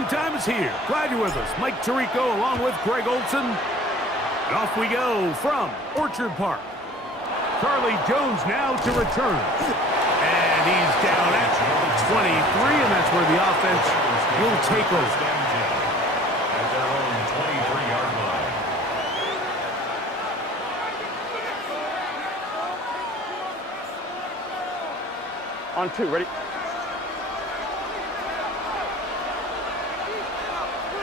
Game time is here. Glad you're with us. Mike Tirico along with Greg Olson. And off we go from Orchard Park. Charlie Jones now to return. And he's down at 23, and that's where the offense will take over. At their own 23-yard line. On 2, ready?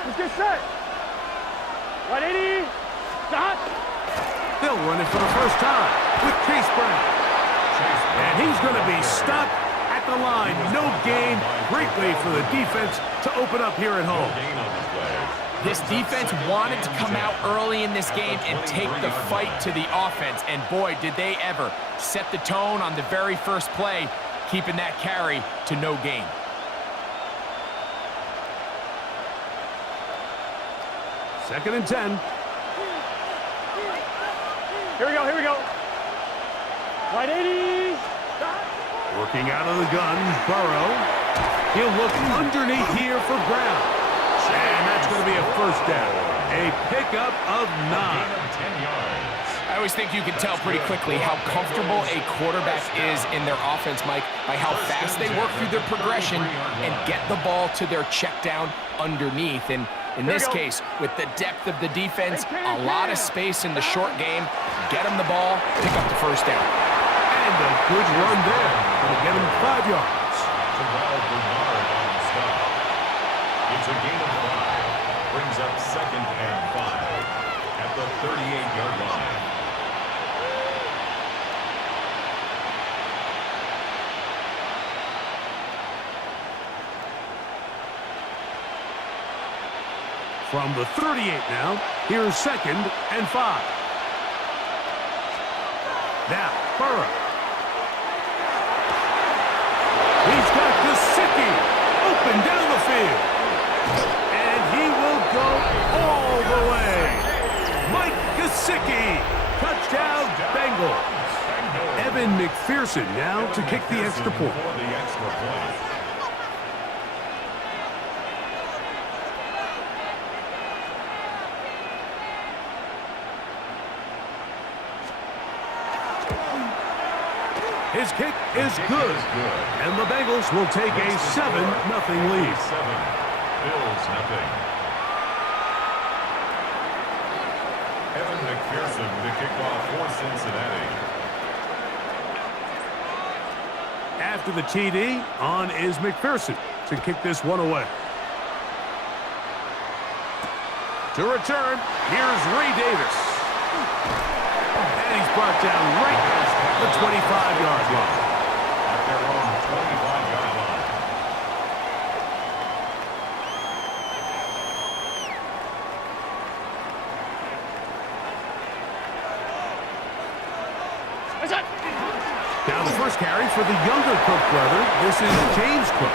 Let's get set. 180. Stop. They'll run it for the first time with Chase Brown. And he's going to be stopped at the line. No gain. Great way for the defense to open up here at home. This defense wanted to come out early in this game and take the fight to the offense. And boy, did they ever set the tone on the very first play, keeping that carry to no gain. Second and 10. Here we go, here we go. 180. Working out of the gun, Burrow. He'll look underneath here for Brown. And that's going to be a first down. A pickup of 9. I always think you can tell pretty quickly how comfortable a quarterback is in their offense, Mike, by how fast they work through their progression and get the ball to their check down underneath. And in this case, with the depth of the defense, a lot of space in the short game, get them the ball, pick up the first down. And a good run there. Going to get him 5 yards. It's a gain of 5. Brings up second and 5 at the 38-yard line. From the 38 now, here's second and 5. Now, Burrow. He's got Gesicki open down the field. And he will go all the way. Mike Gesicki, touchdown Bengals. Evan McPherson now to kick the extra point. His kick is good. And the Bengals will take a 7-0 lead. 7, Bills nothing. Evan McPherson the kickoff for Cincinnati. After the TD, on is McPherson to kick this one away. To return, here's Ray Davis. And he's brought down right at the 25-yard line. At their own 25-yard line. Now the first carry for the younger Cook brother. This is James Cook.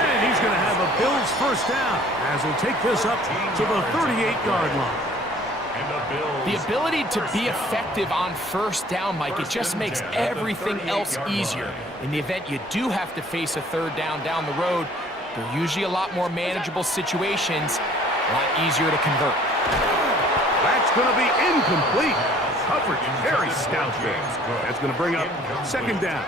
And he's going to have a Bills first down as he'll take this up to the 38-yard line. The ability to be effective on first down, Mike, it just makes everything else easier. In the event you do have to face a third down the road, they're usually a lot more manageable situations, a lot easier to convert. That's going to be incomplete. Coverage very stout there. That's going to bring up second down.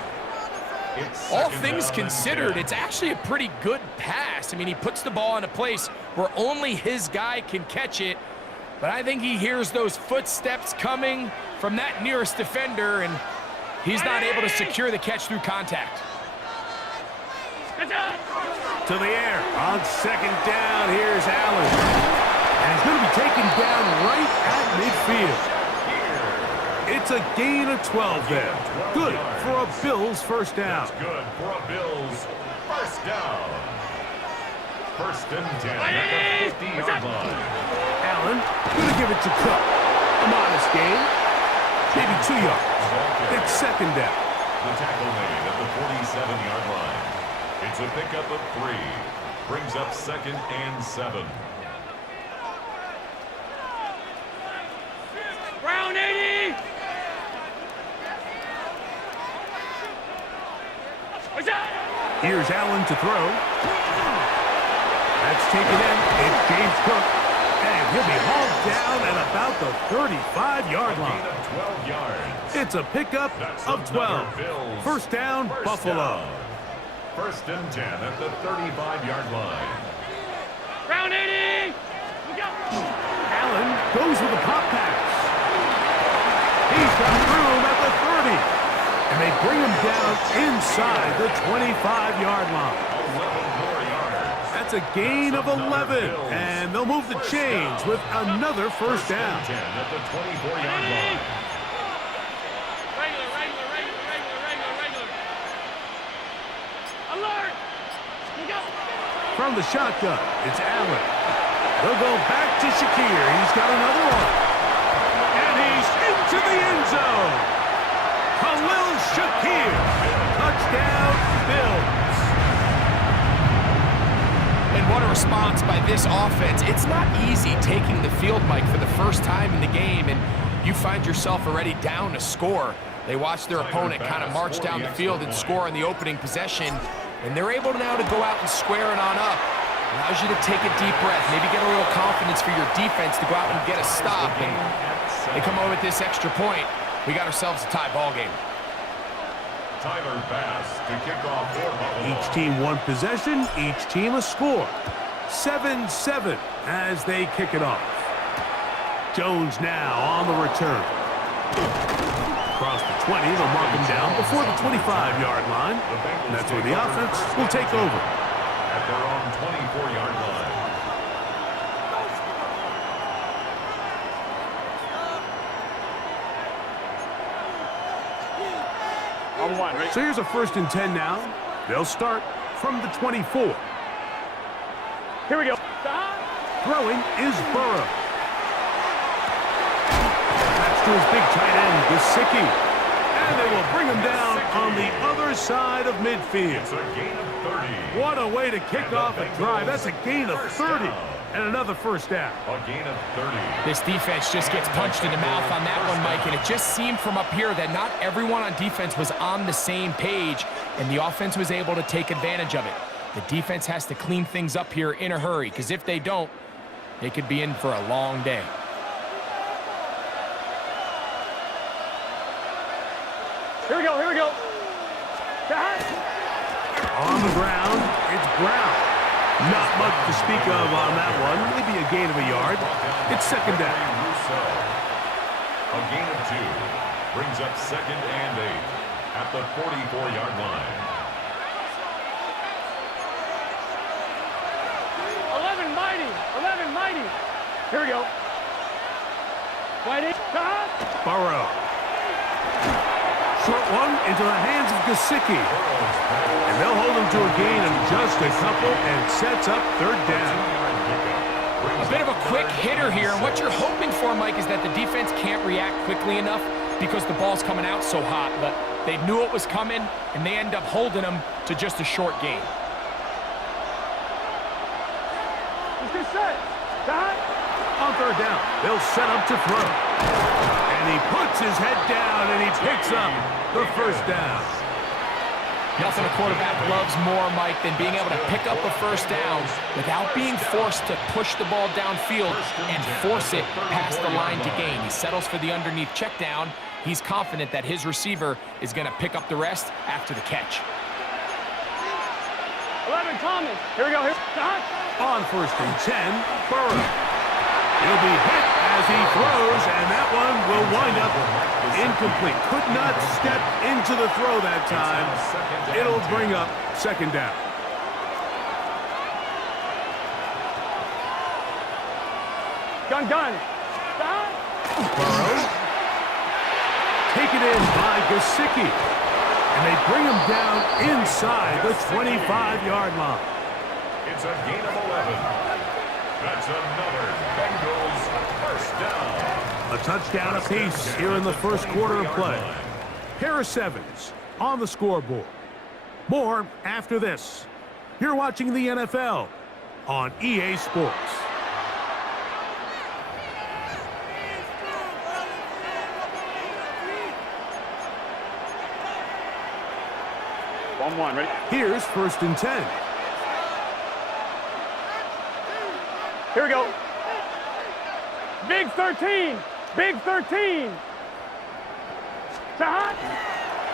All things considered, it's actually a pretty good pass. I mean, he puts the ball in a place where only his guy can catch it. But I think he hears those footsteps coming from that nearest defender, and he's not able to secure the catch through contact. To the air on second down. Here's Allen. And he's going to be taken down right at midfield. It's a gain of 12 there. Good for a Bills first down. That's good for a Bills first down. First and 10 at the 50-yard line. Allen going to give it to Cook. A modest gain. Maybe 2 yards. It's second down. The tackle made at the 47-yard line. It's a pickup of 3. Brings up second and 7. Brown 80. Here's Allen to throw. That's taken in. It's James Cook. And he'll be hauled down at about the 35-yard line. Gain of 12 yards. It's a pickup of 12. Bills. First down, Buffalo. Down. First and 10 at the 35-yard line. Round 80. We go. Allen goes with a pop pass. He's got room at the 30. And they bring him down inside the 25-yard line. 11 more yards. That's a gain of 11. And they'll move the chains with another first down. 10 at the 24-yard line. Regular. Alert. We go. From the shotgun, it's Allen. They'll go back to Shakir. He's got another one. And he's into the end zone. Khalil Shakir. Touchdown, Bills. And what a response by this offense. It's not easy taking the field, Mike, for the first time in the game, and you find yourself already down a score. They watch their opponent kind of march down the field and score on the opening possession, and they're able now to go out and square it on up. Allows you to take a deep breath, maybe get a little confidence for your defense to go out and get a stop, and they come over with this extra point. We got ourselves a tie ball game. Tyler Bass to kick off for Buffalo. Each team one possession, each team a score. 7-7 as they kick it off. Jones now on the return. Across the 20, they'll mark him down before the 25-yard line. And that's where the offense will take over. At their own 24-yard line. On one, right? So here's a 1st and 10 now. They'll start from the 24. Here we go. Throwing is Burrow. That's to his big tight end, Gesicki. And they will bring him down on the other side of midfield. It's a gain of 30. What a way to kick off a drive. That's a gain of 30 and another first down. A gain of 30. This defense just gets punched in the mouth on that one, Mike, and it just seemed from up here that not everyone on defense was on the same page, and the offense was able to take advantage of it. The defense has to clean things up here in a hurry, because if they don't, they could be in for a long day. Here we go. On the ground, it's Brown. Not much to speak of on that one. Maybe a gain of a yard. It's second down. A gain of 2 brings up 2nd and 8 at the 44-yard line. 11 mighty. Here we go. Whitey. Burrow. Short one into the hands of Gesicki. And they'll hold him to a gain of just a couple and sets up 3rd down. A bit of a quick hitter here, and what you're hoping for, Mike, is that the defense can't react quickly enough because the ball's coming out so hot, but they knew it was coming, and they end up holding them to just a short gain. Let's get set. On 3rd down, they'll set up to throw. And he puts his head down and he picks up the first down. Nothing a quarterback loves more, Mike, than being able to pick up a first down without being forced to push the ball downfield and force it past the line to gain. He settles for the underneath check down. He's confident that his receiver is going to pick up the rest after the catch. 11 Thomas. Here we go. On 1st and 10, Burrow. He'll be hit as he throws, and that one will wind up incomplete. Could not step into the throw that time. It'll bring up 2nd down. Gun. Burrow. Taken in by Gesicki. And they bring him down inside the 25-yard line. It's a gain of 11. That's another Bengals first down. A touchdown apiece here in the first quarter of play. Pair of 7s on the scoreboard. More after this. You're watching the NFL on EA Sports. On one, ready? Here's 1st and 10. Here we go. Big 13. Big 13. Shot.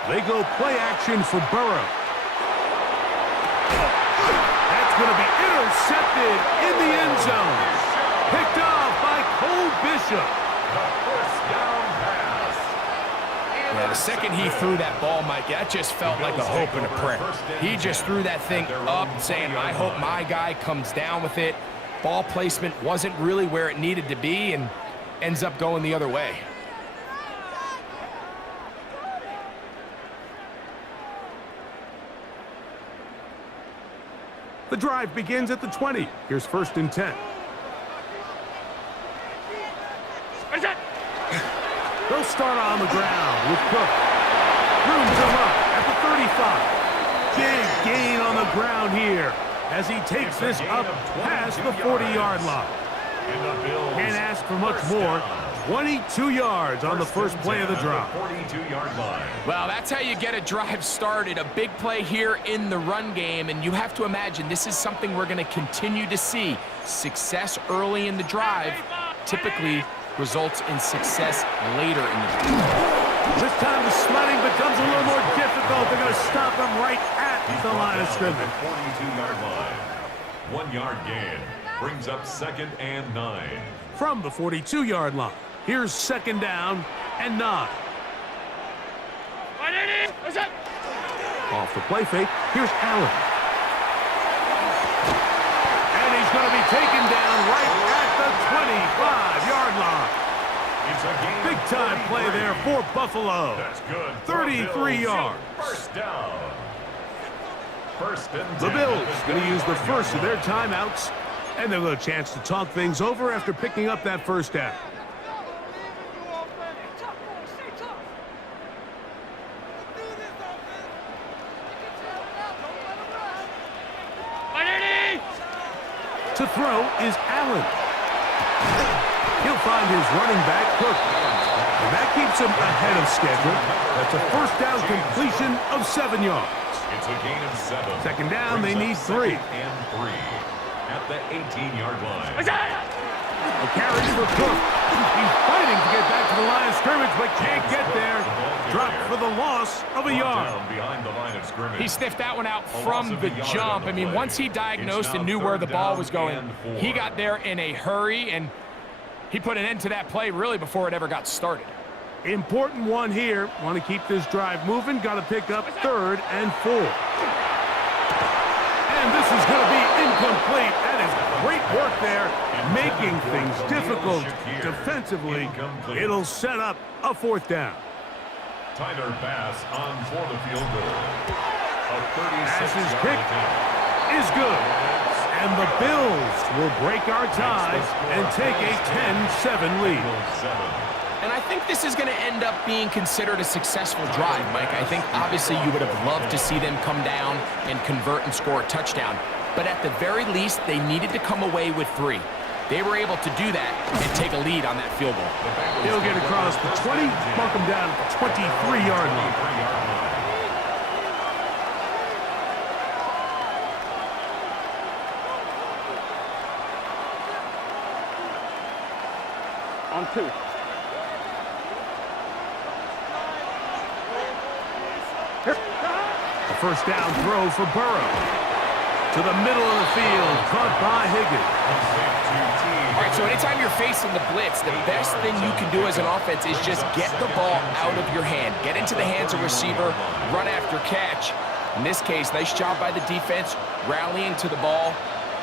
They go play action for Burrow. That's going to be intercepted in the end zone. Picked off by Cole Bishop. First down pass. Yeah, the second he threw that ball, Mike, that just felt like a hope and a prayer. He just threw that thing up, saying, I hope my guy comes down with it. Ball placement wasn't really where it needed to be and ends up going the other way. The drive begins at the 20. Here's 1st and 10. They'll start on the ground with Cook. Brooms him up at the 35. Big gain on the ground here as he takes this up past the 40-yard line. Can't ask for much more. 22 yards on the first play of the drive. 42-yard line. Well, that's how you get a drive started. A big play here in the run game, and you have to imagine this is something we're going to continue to see. Success early in the drive typically results in success later in the drive. This time the sledding becomes a little more difficult. They're going to stop him right at the line of scrimmage. 42-yard line. 1 yard gain brings up 2nd and 9. From the 42-yard line, here's 2nd down and 9. Off the play fake, here's Allen. And he's going to be taken down right at the 25-yard line. It's a game. Big-time play there for Buffalo. That's good. 33 yards. First down. First and 10. The Bills going to use the first of their timeouts, and they'll get a chance to talk things over after picking up that first down. To throw is Allen. He'll find his running back, Cook. And that keeps him ahead of schedule. That's a first down completion of 7 yards. It's a gain of 7. 2nd down, they need 2nd 3. and 3 at the 18-yard line. A carry for Cook. He's fighting to get back to the line of scrimmage, but can't get there. Dropped for the loss of a yard. Down behind the line of scrimmage. He sniffed that one out from the jump. I mean, once he diagnosed and knew where the ball was going, he got there in a hurry, and he put an end to that play really before it ever got started. Important one here. Want to keep this drive moving. Got to pick up 3rd and 4. And this is going to be incomplete. That is great work there, making things difficult defensively. It'll set up a 4th down. Tyler Bass on for the field goal. A 36-yard Bass's kick attempt is good. And the Bills will break our tie and take a 10-7 lead. And I think this is going to end up being considered a successful drive, Mike. I think obviously you would have loved to see them come down and convert and score a touchdown. But at the very least, they needed to come away with 3. They were able to do that and take a lead on that field goal. He'll get across the 20, mark him down at the 23-yard line. On 2. A first down throw for Burrow. To the middle of the field, caught by Higgins. All right, so anytime you're facing the blitz, the best thing you can do as an offense is just get the ball out of your hand. Get into the hands of receiver, run after catch. In this case, nice job by the defense, rallying to the ball,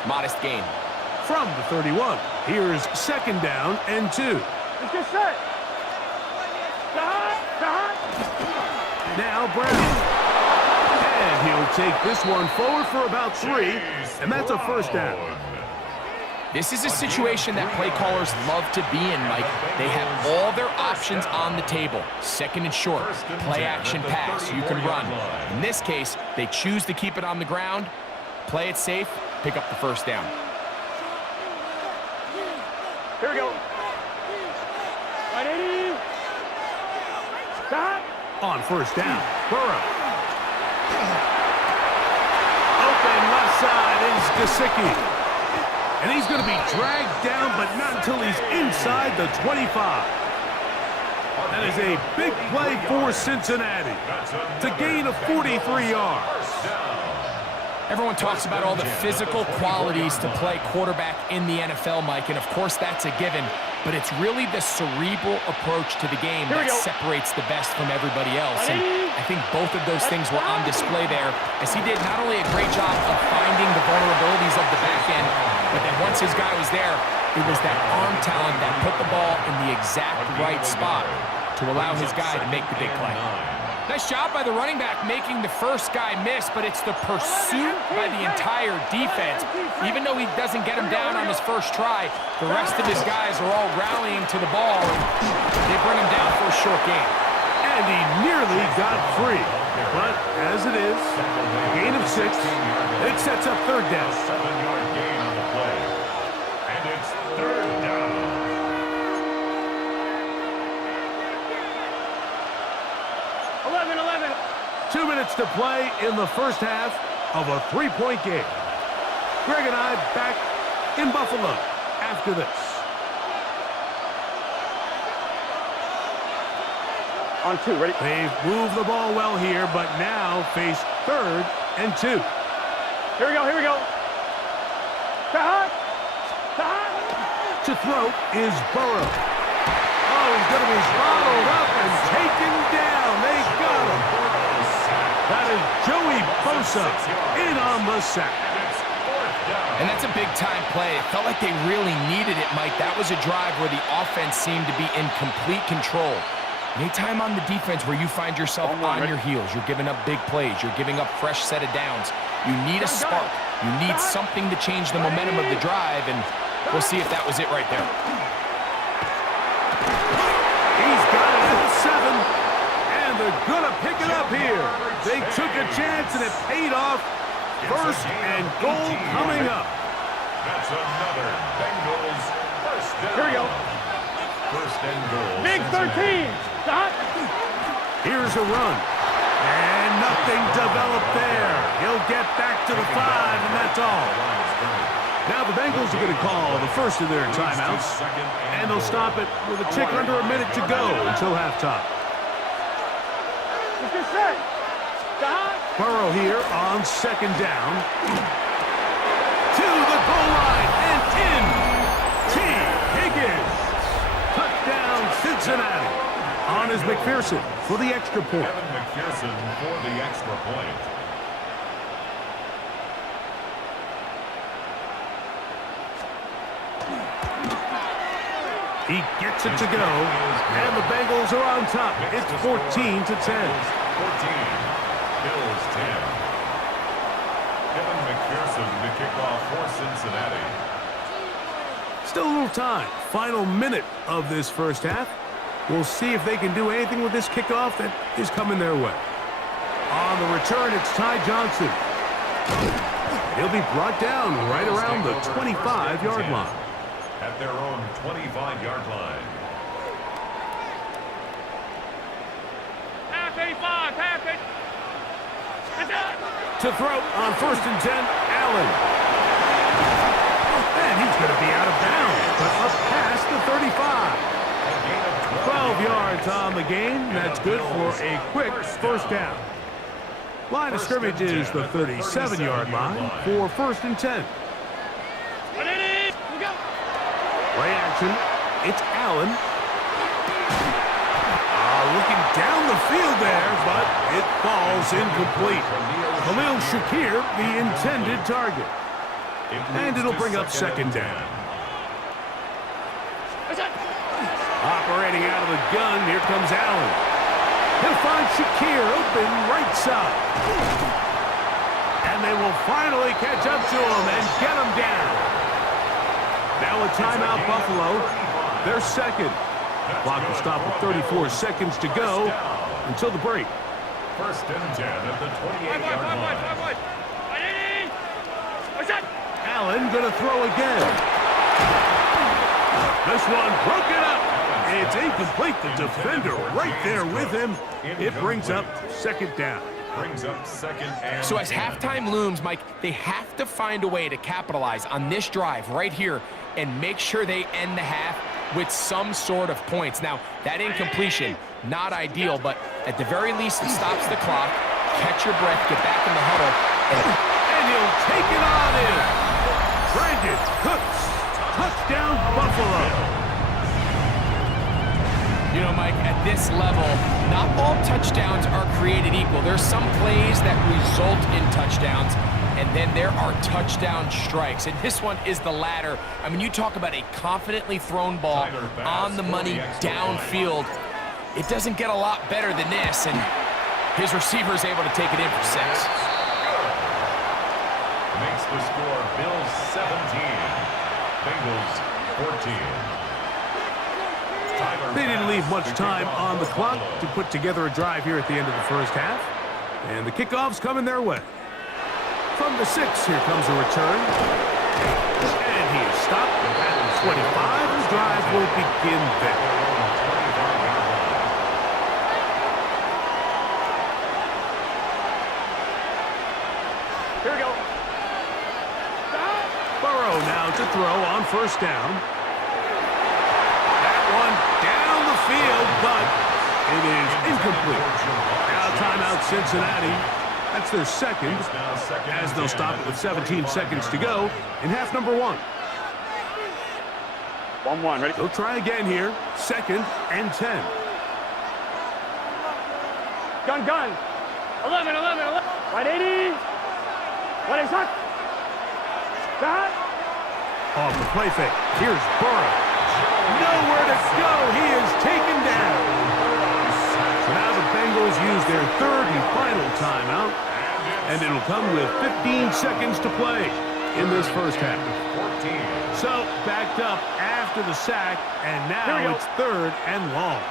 modest gain. From the 31, here's 2nd down and 2. Let's get set. Now Brown. And he'll take this one forward for about 3, and that's a first down. This is a situation that play callers love to be in, Mike. They have all their options on the table. 2nd and short, play action pass, you can run. In this case, they choose to keep it on the ground, play it safe, pick up the first down. Here we go. 180. Stop. On first down, Burrow. Open left side is Gesicki. And he's going to be dragged down, but not until he's inside the 25. That is a big play for Cincinnati to gain of 43 yards. Everyone talks about all the physical qualities to play quarterback in the NFL, Mike, and of course that's a given, but it's really the cerebral approach to the game that separates the best from everybody else. And I think both of those things were on display there, as he did not only a great job of finding the vulnerabilities of the back end, but then once his guy was there, it was that arm talent that put the ball in the exact right spot to allow his guy to make the big play. Nice job by the running back making the first guy miss, but it's the pursuit by the entire defense. Even though he doesn't get him down on his first try, the rest of his guys are all rallying to the ball, and they bring him down for a short gain. And he nearly got free. But as it is, gain of 6, it sets up third down. 7-yard gain on the play. And it's third down. 2 minutes to play in the first half of a 3-point game. Greg and I back in Buffalo after this. On 2, ready? They've moved the ball well here, but now face 3rd and 2. Here we go. To throw is Burrow. Oh, he's going to be followed up and taken down. They got him. That is Joey Bosa in on the sack. And that's a big-time play. It felt like they really needed it, Mike. That was a drive where the offense seemed to be in complete control. Anytime on the defense where you find yourself on your heels, you're giving up big plays, you're giving up fresh set of downs, you need a spark. You need something to change the momentum of the drive, and we'll see if that was it right there. He's got it at the 7, and they're going to pick it up here. They took a chance, and it paid off. First and goal coming up. That's another Bengals first down. Here we go. First and goal. Big 13. Stop. Here's a run. And nothing developed there. He'll get back to the 5, and that's all. Now the Bengals are going to call the first of their timeouts, and they'll stop it with a tick under a minute to go until halftime. Let's get set. Stop. Burrow here on 2nd down. To the goal line and in. T. Higgins. Touchdown Cincinnati. On is McPherson for the extra point. Kevin McPherson for the extra point. He gets it to go, and the Bengals are on top. It's 14-10. 14. Bills 10. Kevin McPherson to kick off for Cincinnati. Still a little time. Final minute of this first half. We'll see if they can do anything with this kickoff that is coming their way. On the return, it's Ty Johnson. He'll be brought down right around the 25-yard line. At their own 25-yard line. Half 85. Half 8. To throw on 1st and 10, Allen. And he's going to be out of bounds, but up past the 35. 12 yards on the game. That's good for a quick first down. Line of scrimmage is the 37-yard line for 1st and 10. Play action. It's Allen. Looking down the field there, but it falls incomplete. Khalil Shakir, the intended target. And it'll bring up 2nd down. Operating out of the gun, here comes Allen. He'll find Shakir open right side. And they will finally catch up to him and get him down. Now a timeout, Buffalo. They're 2nd. Clock will stop with 34 seconds to go until the break. 1st and 10 at the 28-yard line. Allen going to throw again. This one broken up. It's incomplete. The defender right there with him. It brings up 2nd down. Brings up second and So as 10. halftime looms, Mike, they have to find a way to capitalize on this drive right here and make sure they end the half with some sort of points. Now, that incompletion, not ideal, but at the very least, it stops the clock. Catch your breath, get back in the huddle, And he'll take it on in. Brandon Cooks. Touchdown, Buffalo. You know, Mike, at this level, not all touchdowns are created equal. There's some plays that result in touchdowns, and then there are touchdown strikes. And this one is the latter. I mean, you talk about a confidently thrown ball on the money downfield. It doesn't get a lot better than this, and his receiver is able to take it in for 6. Makes the score Bills 17, Bengals 14. They didn't leave much time on the clock to put together a drive here at the end of the first half. And the kickoff's coming their way. From the 6, here comes a return. And he is stopped at the 25. The drive will begin there. Here we go. Burrow now to throw on first down. That one down the field, but it is incomplete. Now timeout Cincinnati. That's their second, as they'll stop it with 17 seconds to go in half number 1. 1-1, ready? They'll try again here. 2nd and 10. Gun, gun. 11. Right 80. What is that? That. Off the play fake. Here's Burrow. Nowhere to go. He is taken down. So now the Bengals use their 3rd and final timeout. And it'll come with 15 seconds to play in this first half. So backed up after the sack. And now it's 3rd and long.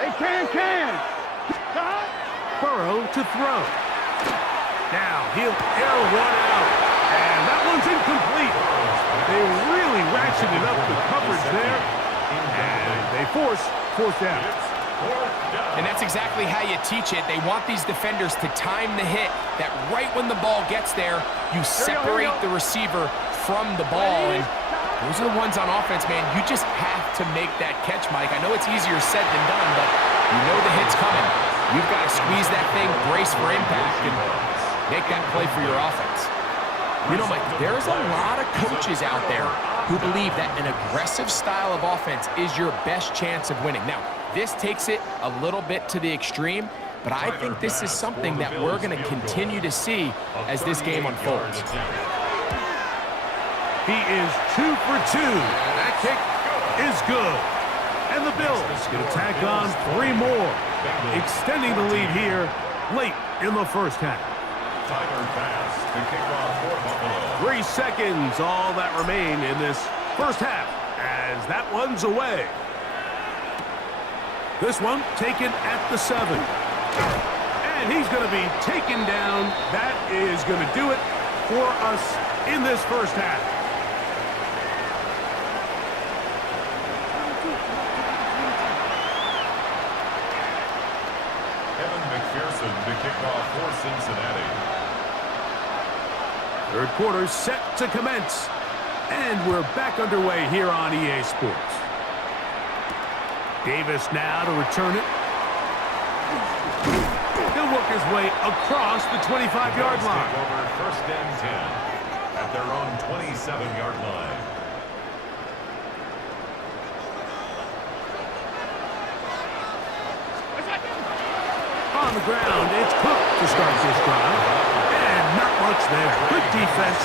Hey, can. Burrow to throw. Now he'll air one out. And that one's incomplete. They really ratcheted up the coverage there. And they force 4th down. And that's exactly how you teach it. They want these defenders to time the hit, that right when the ball gets there, you separate the receiver from the ball. And those are the ones on offense, man. You just have to make that catch, Mike. I know it's easier said than done, but you know the hit's coming. You've got to squeeze that thing, brace for impact, and make that play for your offense. You know, Mike, there's a lot of coaches out there who believe that an aggressive style of offense is your best chance of winning. Now, this takes it a little bit to the extreme, but I think this is something that we're going to continue to see as this game unfolds. He is 2 for 2. That kick is good. And the Bills going to tack on 3 more, extending the lead here late in the first half. 3 seconds, all that remain in this first half, as that one's away. This one taken at the 7. And he's going to be taken down. That is going to do it for us in this first half. Kevin McPherson to kick off for Cincinnati. 3rd quarter set to commence. And we're back underway here on EA Sports. Davis now to return it. He'll work his way across the 25-yard line. Over 1st and 10 at their own 27-yard line. On the ground, it's Cook to start this drive. And not much there. Good defense.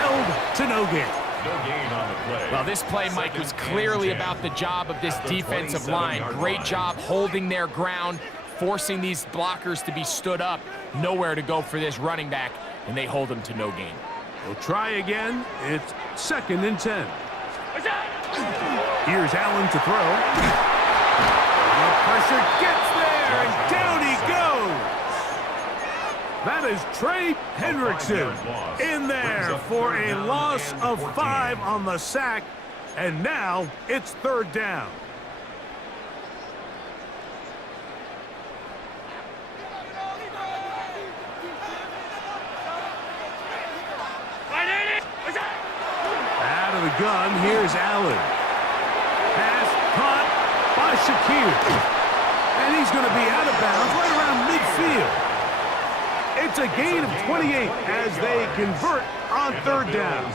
Held to no gain. No gain on the play. Well, this play, Mike, was clearly about the job of this defensive line. Great job holding their ground, forcing these blockers to be stood up. Nowhere to go for this running back, and they hold him to no gain. We'll try again. It's 2nd and 10. Here's Allen to throw. The pressure gets there, and down he goes. That is Trey Hendrickson in there for a loss of 5 on the sack. And now it's 3rd down. gun. Here's Allen. Pass caught by Shakir. And he's going to be out of bounds right around midfield. It's a gain of 28 as they convert on third down.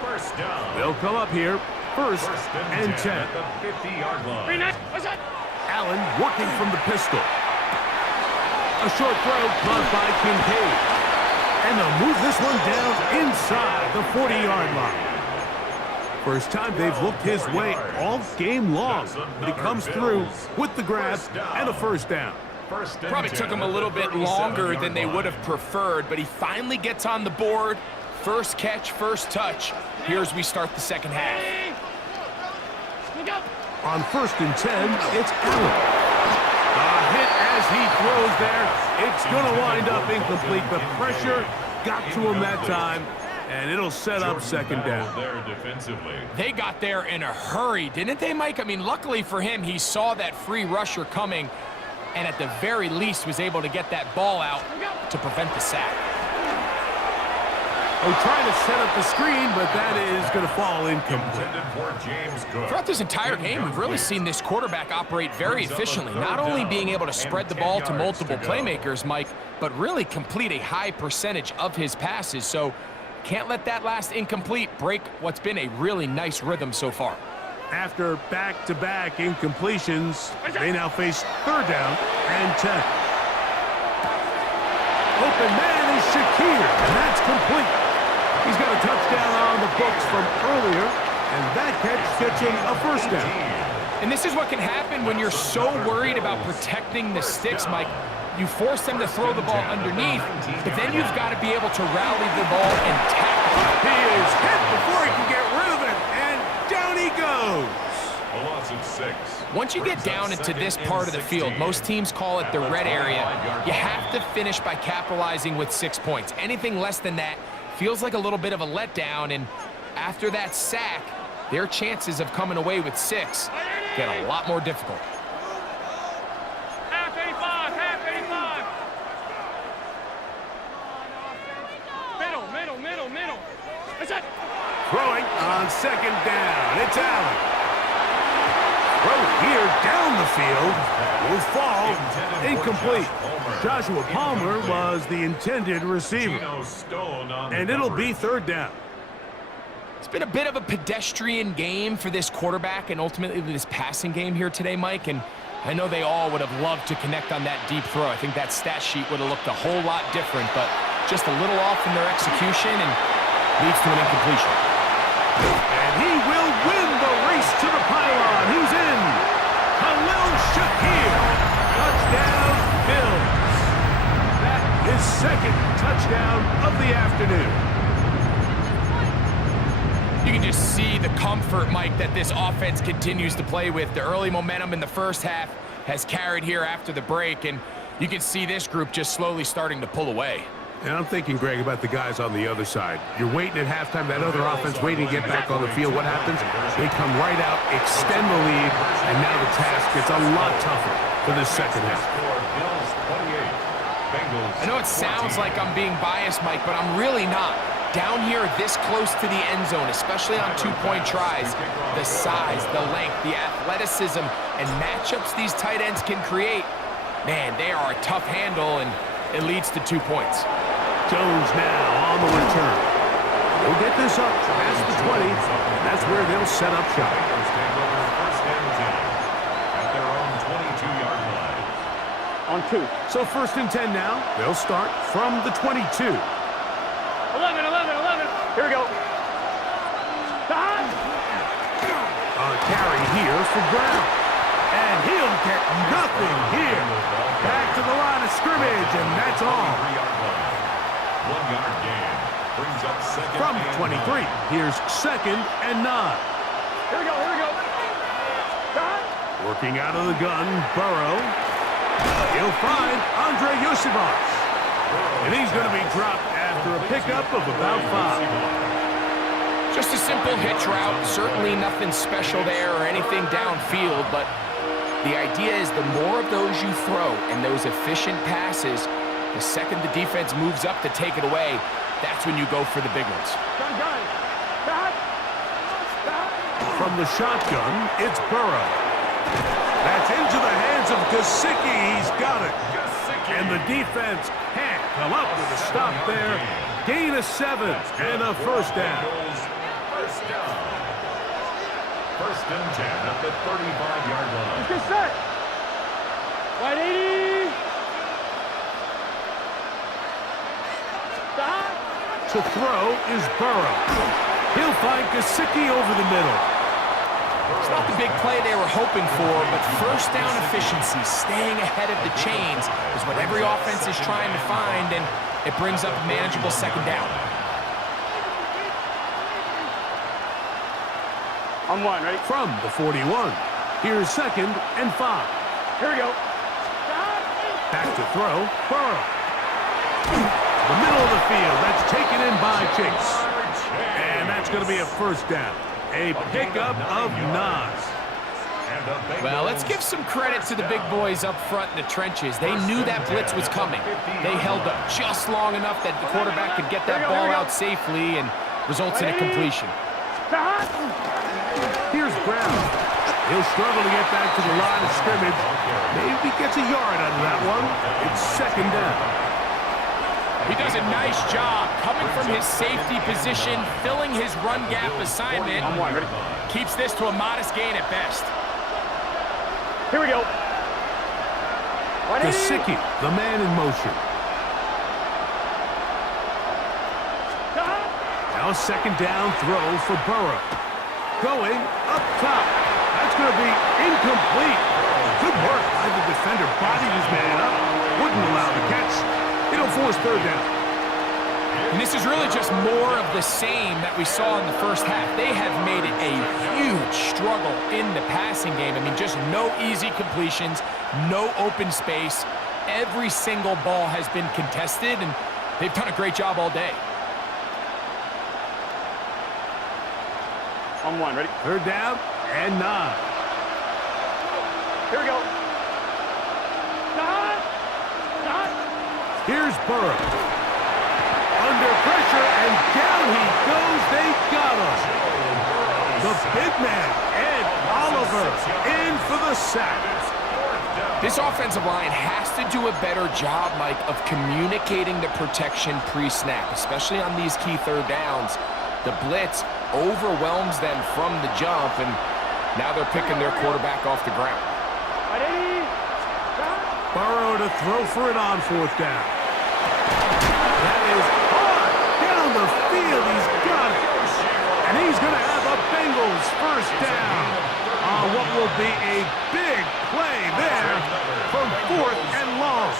First down. They'll come up here, first and 10. At the 50-yard line. Allen working from the pistol. A short throw caught by Kincaid. And they'll move this one down inside the 40-yard line. First time they've looked his way all game long, but he comes through with the grab and a first down. Probably took him a little bit longer than they would have preferred, but he finally gets on the board. First catch, first touch. Here as we start the second half. On first and 10, it's Allen. A hit as he throws there. It's going to wind up incomplete. The pressure got to him that time, and it'll set up second down. They got there in a hurry, didn't they, Mike? I mean, luckily for him, he saw that free rusher coming, and at the very least was able to get that ball out to prevent the sack. Trying to set up the screen, but that is going to fall incomplete. Throughout this entire game, we've really seen this quarterback operate very efficiently, not only being able to spread the ball to multiple playmakers, Mike, but really complete a high percentage of his passes. So can't let that last incomplete break what's been a really nice rhythm so far. After back-to-back incompletions, they now face third down and 10. Open man is Shakir, and that's complete. He's got a touchdown on the books from earlier, and that catch catching a first down. And this is what can happen when you're so worried about protecting the sticks, Mike. You force them to throw the ball underneath, but then you've got to be able to rally the ball and tackle. He is hit before he can get rid of it, and down he goes. A loss of 6. Once you get down into this part of the field, most teams call it the red area. You have to finish by capitalizing with 6 points. Anything less than that feels like a little bit of a letdown, and after that sack, their chances of coming away with 6 get a lot more difficult. Half 85, half 85. Middle. That's it. Throwing on second down. It's Allen. Throw here down the field will fall incomplete. Joshua Palmer was the intended receiver. And it'll be third down. It's been a bit of a pedestrian game for this quarterback and ultimately this passing game here today, Mike, and I know they all would have loved to connect on that deep throw. I think that stat sheet would have looked a whole lot different, but just a little off in their execution and leads to an incompletion. And he will win the race to the pylon. He's in. Khalil Shakir. Touchdown, Bills. That is second touchdown of the afternoon. You can just see the comfort, Mike, that this offense continues to play with. The early momentum in the first half has carried here after the break, and you can see this group just slowly starting to pull away. And I'm thinking, Greg, about the guys on the other side. You're waiting at halftime, that other offense waiting to get back on the field. What happens? They come right out, extend the lead, and now the task gets a lot tougher for this second half. I know it sounds like I'm being biased, Mike, but I'm really not. Down here this close to the end zone, especially on two-point tries, the size, the length, the athleticism, and matchups these tight ends can create, man, they are a tough handle, and it leads to 2 points. Jones now on the return. They'll get this up past the 20, and that's where they'll set up shop. On 2. So first and 10 now. They'll start from the 22. 11. Here we go. A carry here for Brown. And he'll get nothing here. Back to the line of scrimmage, and that's all. 1 yard gain. Brings up second From and 23, 9. here's second and 9. Here we go. Working out of the gun, Burrow. He'll find Andre Yosibas. And he's going to be dropped after a pickup of about 5. Just a simple hitch route, certainly nothing special there or anything downfield, but the idea is the more of those you throw and those efficient passes, the second the defense moves up to take it away, that's when you go for the big ones. From the shotgun, it's Burrow. That's into the hands of Gesicki. He's got it. And the defense can't come up with a stop there. Gain of 7 and a first down. First and 10 at the 35-yard line. Get set. Wide 80. Stop. To throw is Burrow. He'll find Gesicki over the middle. It's not the big play they were hoping for, but first down efficiency, staying ahead of the chains, is what every offense is trying to find, and it brings up a manageable second down. On 1, ready? From the 41, here's 2nd and 5. Here we go. Back to throw, Burrow. The middle of the field, that's taken in by Chase. And that's going to be a first down. A pickup of 9. Well, let's give some credit to the big boys up front in the trenches. They knew that blitz was coming. They held up just long enough that the quarterback could get that ball out safely and results in a completion. Here's Brown. He'll struggle to get back to the line of scrimmage. Maybe gets a yard out of that one. It's 2nd down. He does a nice job coming from his safety position, filling his run gap assignment. Keeps this to a modest gain at best. Here we go. Gesicki, the man in motion. Now 2nd down throw for Burrow. Going up top. That's going to be incomplete. Good work by the defender. Bodied his man up. Wouldn't allow the catch. It'll force 3rd down. And this is really just more of the same that we saw in the first half. They have made it a huge struggle in the passing game. I mean, just no easy completions, no open space. Every single ball has been contested, and they've done a great job all day. On 1, ready? 3rd down and 9. Here we go. Stop. Stop. Here's Burrow. Under pressure, and down he goes. They got him. The big man, Ed Oliver, in for the sack. This offensive line has to do a better job, Mike, of communicating the protection pre-snap, especially on these key 3rd downs. The blitz overwhelms them from the jump, and now they're picking their quarterback off the ground. Burrow to throw for it on 4th down. That is hard down the field. He's got it. And he's going to have a Bengals first down on what will be a big play there from 4th and long.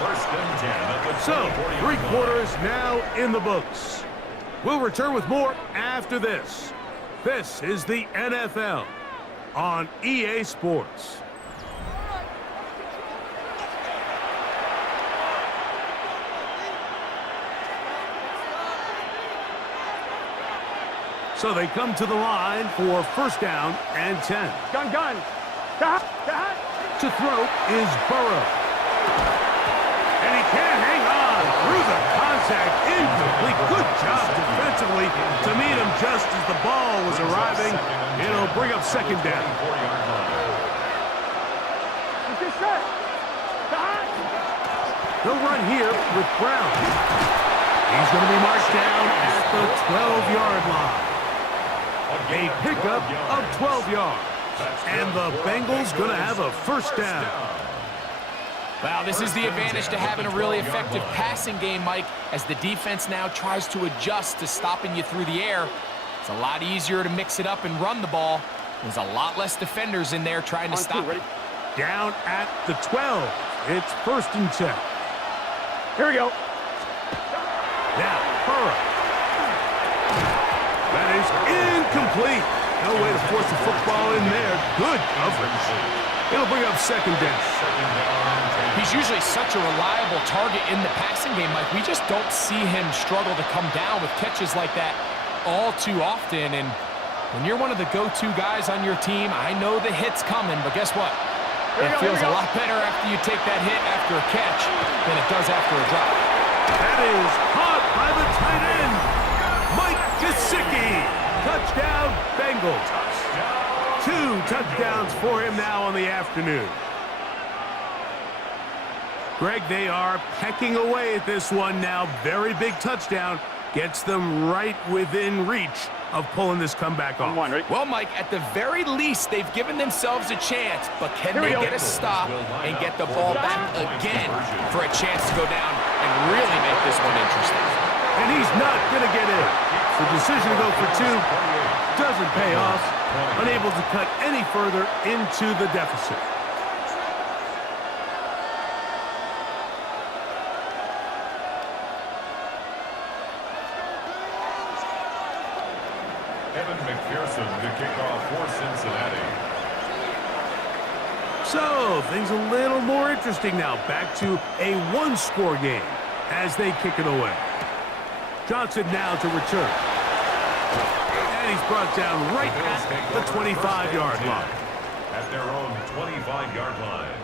First and 10 at the So, 40-yard 3 line. quarters now in the books. We'll return with more after this. This is the NFL on EA Sports. So they come to the line for first down and 10. Gun. To throw is Burrow. And he can't hang on through the contact. Incomplete. Good job defensively to meet him just as the ball was arriving. It'll bring up 2nd down. They'll run here with Brown. He's going to be marched down at the 12-yard line. A pickup of 12 yards. And the Bengals going to have a first down. Wow, this is the advantage to having a really effective passing game, Mike, as the defense now tries to adjust to stopping you through the air. It's a lot easier to mix it up and run the ball. There's a lot less defenders in there trying to stop it. Down at the 12. It's 1st and 10. Here we go. Now, Burrow. That is incomplete. No way to force the football in there. Good coverage. It'll bring up 2nd down. He's usually such a reliable target in the passing game, Mike. We just don't see him struggle to come down with catches like that all too often. And when you're one of the go-to guys on your team, I know the hit's coming, but guess what? It feels a lot better after you take that hit after a catch than it does after a drop. That is caught by the tight end, Mike Gesicki. Touchdown, Bengals. 2 touchdowns for him now on the afternoon. Greg, they are pecking away at this one now. Very big touchdown. Gets them right within reach of pulling this comeback off. Well, Mike, at the very least, they've given themselves a chance, but can they get a stop and get the ball back again for a chance to go down and really make this one interesting? And he's not going to get in. The decision to go for 2 doesn't pay off. Unable to cut any further into the deficit. To kick off for Cincinnati. So, things a little more interesting now. Back to a 1-score game as they kick it away. Johnson now to return. And he's brought down right at the 25-yard line. At their own 25-yard line.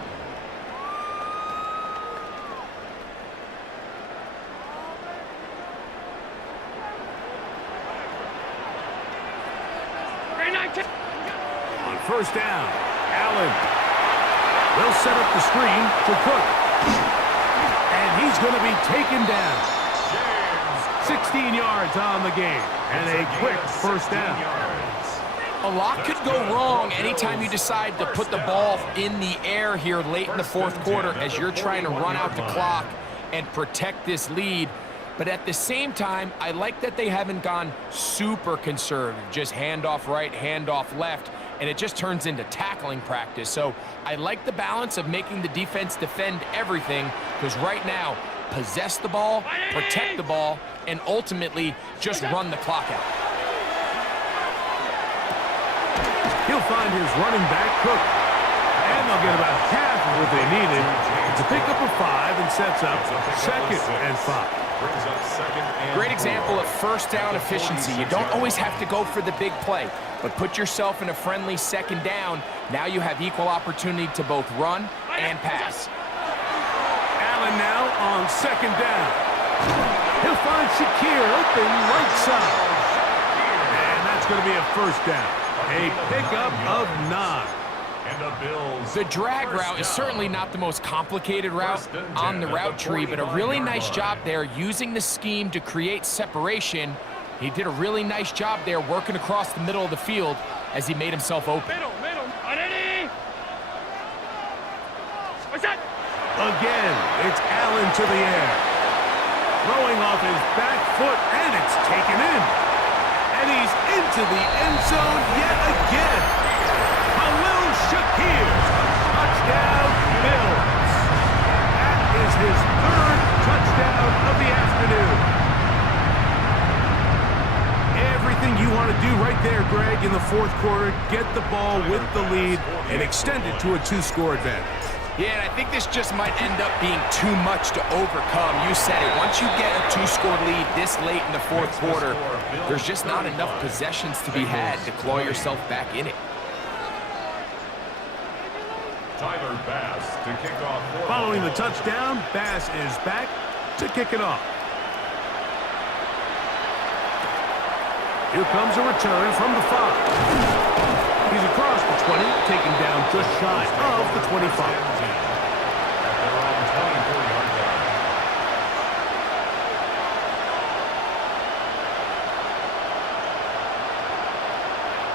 On first down, Allen will set up the screen to Cook. And he's going to be taken down. 16 yards on the game. And a quick first down. A lot could go wrong anytime you decide to put the ball in the air here late in the fourth quarter as you're trying to run out the clock and protect this lead. But at the same time, I like that they haven't gone super conservative, just handoff right, handoff left, and it just turns into tackling practice. So I like the balance of making the defense defend everything, because right now, possess the ball, protect the ball, and ultimately just run the clock out. He'll find his running back, Cook. And they'll get about half of what they needed. It's a pickup of 5 and sets up 2nd and 5. Great example of first down efficiency. You don't always have to go for the big play, but put yourself in a friendly second down. Now you have equal opportunity to both run and pass. Allen now on second down. He'll find Shakir open right side. And that's going to be a first down. A pickup of 9. The drag route is certainly not the most complicated route on the route tree, but a really nice job there using the scheme to create separation. He did a really nice job there working across the middle of the field as he made himself open. Middle. What's that? Again, it's Allen to the air. Throwing off his back foot, and it's taken in. And he's into the end zone yet again. Shakir, touchdown Bills. That is his 3rd touchdown of the afternoon. Everything you want to do right there, Greg, in the fourth quarter, get the ball with the lead and extend it to a 2-score advantage. Yeah, and I think this just might end up being too much to overcome. You said it. Once you get a 2-score lead this late in the fourth quarter, there's just not enough possessions to be had to claw yourself back in it. Bass to kick off. Following the touchdown, Bass is back to kick it off. Here comes a return from the 5. He's across the 20, taken down just shy of the 25.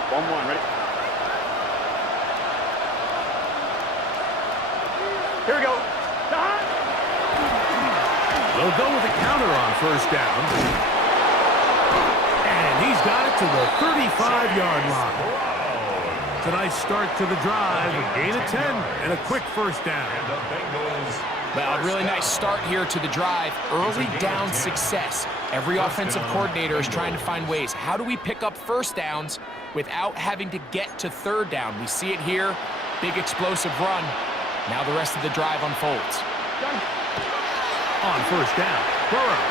One, ready? Here we go. They'll go with a counter on first down. And he's got it to the 35-yard line. It's a nice start to the drive, a gain of 10, and a quick first down. Well, a really nice start here to the drive. Early down success. Every offensive coordinator is trying to find ways. How do we pick up first downs without having to get to third down? We see it here. Big explosive run. Now the rest of the drive unfolds. On first down, Burrow.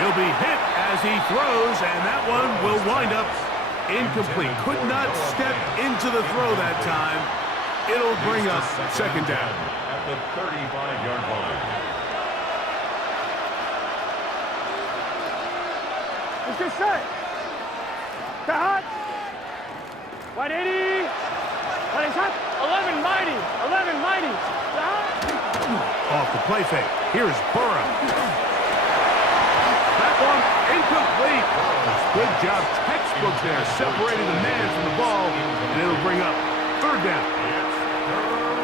He'll be hit as he throws, and that one will wind up incomplete. Could not step into the throw that time. It'll bring up second down. At the 35-yard line. Let's get set. Cut. 180. 20 shot. 11 mighty. 11 mighty. Off the play fake. Here's Burrow. That one incomplete. Good job, textbook there, separating the man from the ball, and it'll bring up third down.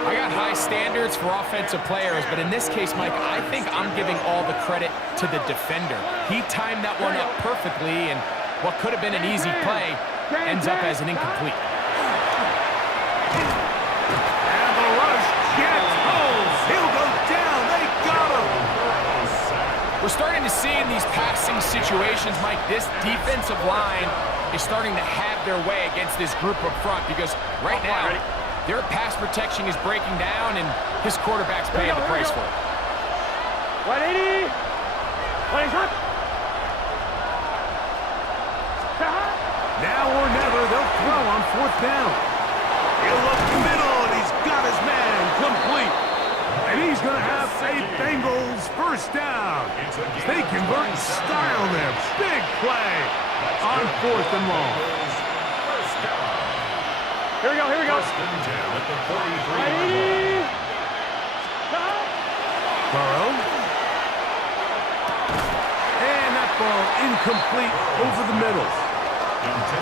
I got high standards for offensive players, but in this case, Mike, I think I'm giving all the credit to the defender. He timed that one up perfectly, and what could have been an easy play ends up as an incomplete. And the rush gets home. He'll go down. They got him. We're starting to see in these passing situations, Mike, this defensive line is starting to have their way against this group up front because right now, their pass protection is breaking down, and his quarterback's paying the price for it. 180. 20 shot. Now or never, they'll throw on fourth down. He'll look middle, and he's got his man complete. And he's going to have a Bengals first down. They convert in style there. Big play on fourth and long. Here we go, here we go. Burrow. And that ball incomplete over the middle.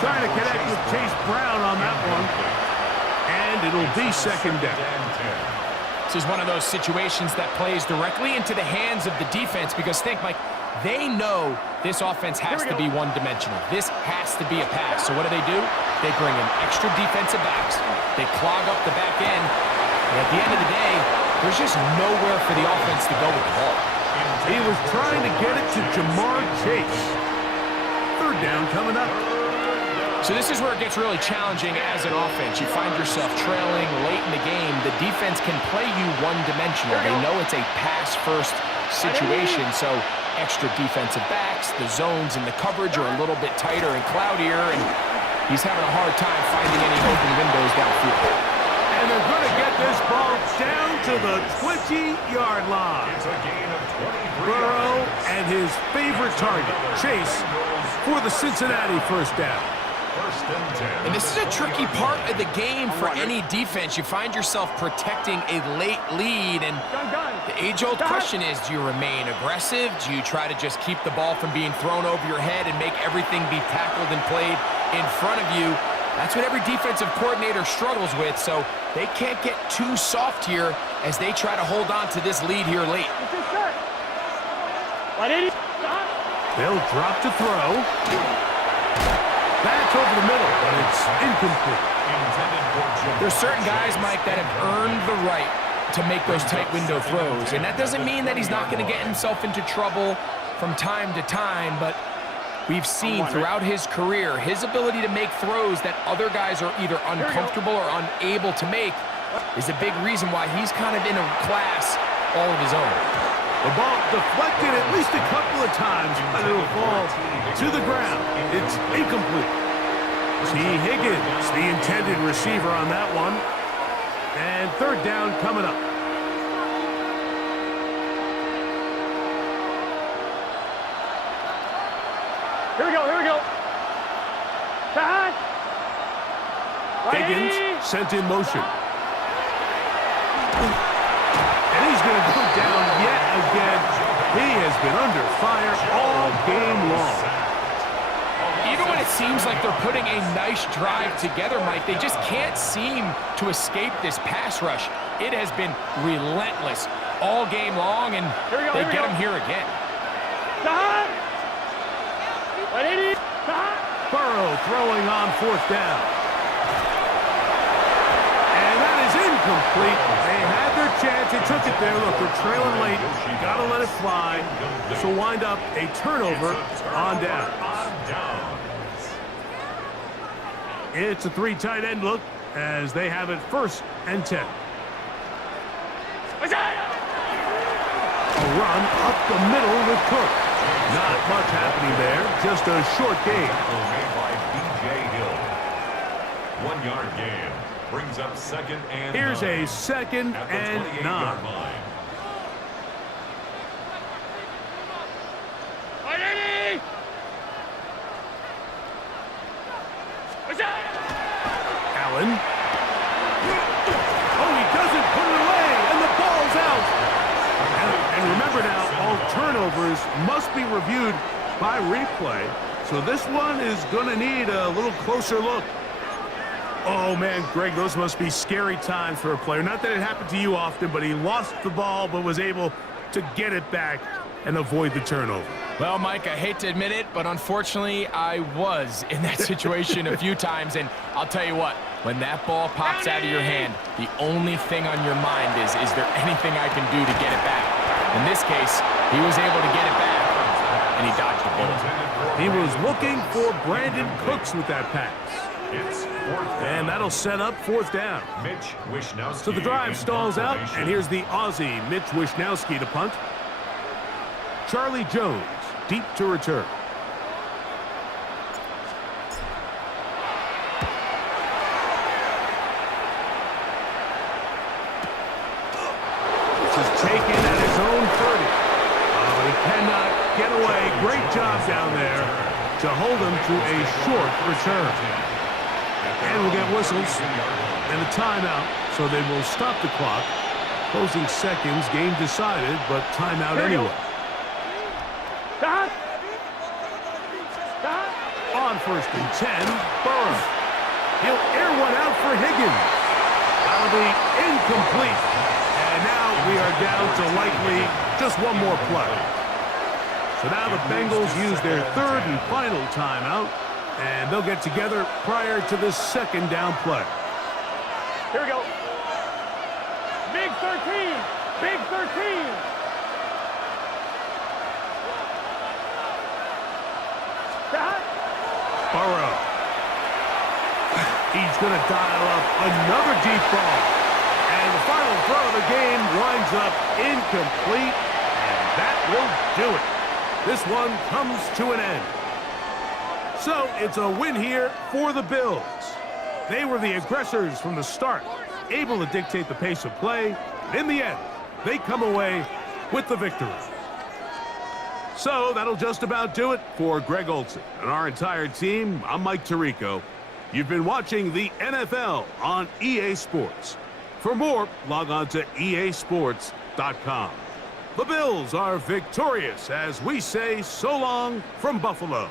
Trying to connect with Chase Brown on that one. And it'll be second down. This is one of those situations that plays directly into the hands of the defense because think, Mike, they know this offense has to be one-dimensional. This has to be a pass. So what do? They bring in extra defensive backs. They clog up the back end. And at the end of the day, there's just nowhere for the offense to go with the ball. He was trying to get it to Jamar Chase. Third down coming up. So this is where it gets really challenging as an offense. You find yourself trailing late in the game. The defense can play you one-dimensional. They know it's a pass-first situation, so extra defensive backs, the zones and the coverage are a little bit tighter and cloudier, and he's having a hard time finding any open windows downfield. And they're going to get this ball down to the 20-yard line. Burrow and his favorite target, Chase, for the Cincinnati first down. And this is a tricky part of the game for any defense. You find yourself protecting a late lead, and the age-old question is, do you remain aggressive? Do you try to just keep the ball from being thrown over your head and make everything be tackled and played in front of you? That's what every defensive coordinator struggles with, so they can't get too soft here as they try to hold on to this lead here late. They'll drop to throw. That's over the middle, but it's incomplete. There's certain guys, Mike, that have earned the right to make those tight window throws, and that doesn't mean that he's not going to get himself into trouble from time to time, but we've seen throughout his career his ability to make throws that other guys are either uncomfortable or unable to make is a big reason why he's kind of in a class all of his own. The ball deflected at least a couple of times, but it'll fall to the ground. It's incomplete. T. Higgins, the intended receiver on that one. And third down coming up. Here we go, here we go. Cut. Higgins sent in motion. And he's going to go down yet again. He has been under fire all game long. Even when it seems like they're putting a nice drive together, Mike, they just can't seem to escape this pass rush. It has been relentless all game long, and they get him here again. Burrow throwing on fourth down. And that is incomplete. They had their chance. They took it there. Look, they're trailing late. You got to let it fly. This will wind up a turnover on down. It's a three tight end look as they have it 1st and 10. A run up the middle with Cook. Not much happening there. Just a short gain. Made by B.J. Hill. 1 yard gain. Brings up 2nd and 9. Here's a 2nd and 9. Line. Allen. Oh, he doesn't put it away, and the ball's out. And remember now, all turnovers must be reviewed by replay. So this one is going to need a little closer look. Oh, man, Greg, those must be scary times for a player. Not that it happened to you often, but he lost the ball but was able to get it back and avoid the turnover. Well, Mike, I hate to admit it, but unfortunately, I was in that situation a few times. And I'll tell you what, when that ball pops out of your hand, the only thing on your mind is there anything I can do to get it back? In this case, he was able to get it back, and he dodged the bullet. He was looking for Brandon Cooks with that pass. It's 4th down. And that'll set up 4th down. Mitch Wishnowski. So the drive in stalls out, formation. and here's the Aussie, Mitch Wishnowski, to punt. Charlie Jones, deep to return. This is taken at his own 30. But he cannot get away. Great job down there to hold him to a short return. And we'll get whistles and a timeout, so they will stop the clock. Closing seconds, game decided, but timeout anyway. On 1st and 10, Burrow. He'll air one out for Higgins. That'll be incomplete. And now we are down to likely just one more play. So now the Bengals use their 3rd and final timeout, and they'll get together prior to the 2nd down play. Here we go. Big 13. Big 13. Burrow. He's going to dial up another deep ball. And the final throw of the game winds up incomplete, and that will do it. This one comes to an end. So it's a win here for the Bills. They were the aggressors from the start, able to dictate the pace of play. In the end, they come away with the victory. So that'll just about do it for Greg Olsen and our entire team. I'm Mike Tirico. You've been watching the NFL on EA Sports. For more, log on to easports.com. The Bills are victorious as we say so long from Buffalo.